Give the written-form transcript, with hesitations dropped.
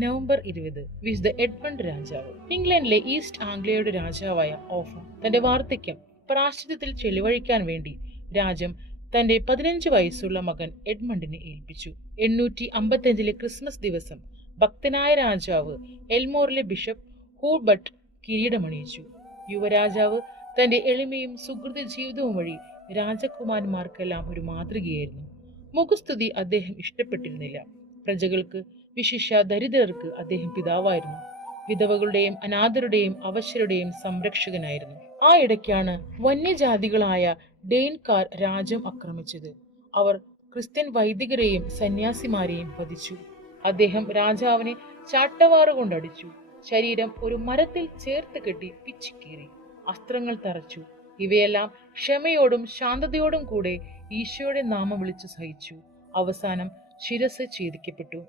November 20 വിശുദ്ധ Edmund രാജാവ്. ഇംഗ്ലണ്ടിലെ ഈസ്റ്റ് ആംഗ്ലയുടെ രാജാവായ ഓഫർ തന്റെ വാർദ്ധക്യം പ്രാശ്ചിത്യത്തിൽ ചെലവഴിക്കാൻ വേണ്ടി രാജ്യം തന്റെ 15 വയസ്സുള്ള മകൻ എഡ്മണ്ടിനെ ഏൽപ്പിച്ചു. 855 ക്രിസ്മസ് ദിവസം ഭക്തനായ രാജാവ് എൽമോറിലെ ബിഷപ്പ് ഹൂബർട്ട് കിരീടമണിയിച്ചു. യുവരാജാവ് തന്റെ എളിമയും സുഹൃത ജീവിതവും വഴി രാജകുമാരന്മാർക്കെല്ലാം ഒരു മാതൃകയായിരുന്നു. മുഖസ്തുതി അദ്ദേഹം ഇഷ്ടപ്പെട്ടിരുന്നില്ല. പ്രജകൾക്ക്, വിശിഷ്യ ദരിദ്രർക്ക് അദ്ദേഹം പിതാവായിരുന്നു. വിധവകളുടെയും അനാഥരുടെയും അവശരുടെയും സംരക്ഷകനായിരുന്നു. ആ ഇടയ്ക്കാണ് വന്യജാതികളായ ഡെയിൻകാർ രാജ്യം ആക്രമിച്ചത്. അവർ ക്രിസ്ത്യൻ വൈദികരെയും സന്യാസിമാരെയും വധിച്ചു. അദ്ദേഹം രാജാവിനെ ചാട്ടവാറുകൊണ്ടടിച്ചു. ശരീരം ഒരു മരത്തിൽ ചേർത്ത് കെട്ടി പിച്ചിക്കീറി. അസ്ത്രങ്ങൾ തറച്ചു. ഇവയെല്ലാം ക്ഷമയോടും ശാന്തതയോടും കൂടെ ഈശോയുടെ നാമം വിളിച്ചു സഹിച്ചു. അവസാനം ശിരസ് ഛേദിക്കപ്പെട്ടു.